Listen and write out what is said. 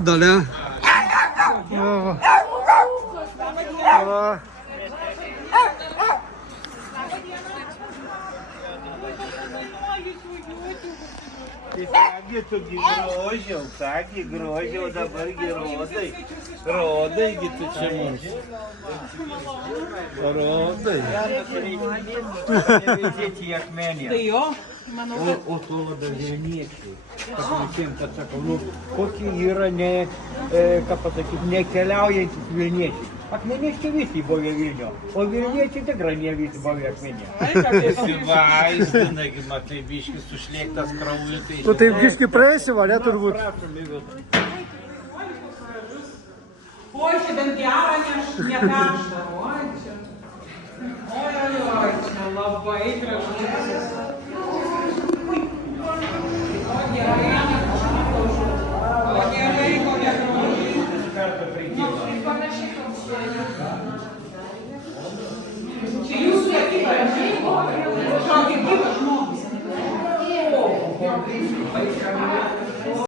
Dalia. O. O. Kągi tu grožiau, kągi grožiau, dabar rodai. Rodai, tu čia mums. Rodai. Nevežėti į akmenį. Tai jo, manau. O to Vilniečiai. Visiems atsakau, nu, kokie yra ką pasakyti, nekeliaujantis Vilniečiai. Akmenėščiai visi buvę Vilnių, o Vilniečiai tikrai ne visi buvę akmenė. Įsivaizduoju, matai, biškis sušlėktas krauju. Nu tai biški praėsi, va, ne turbūt. Oi, šiandien gerą nekarštą. Oi, čia. Oi, čia labai gražu. O gerai, o gerai, kokia čia jūsų ekipa, čia gyvas žmogus.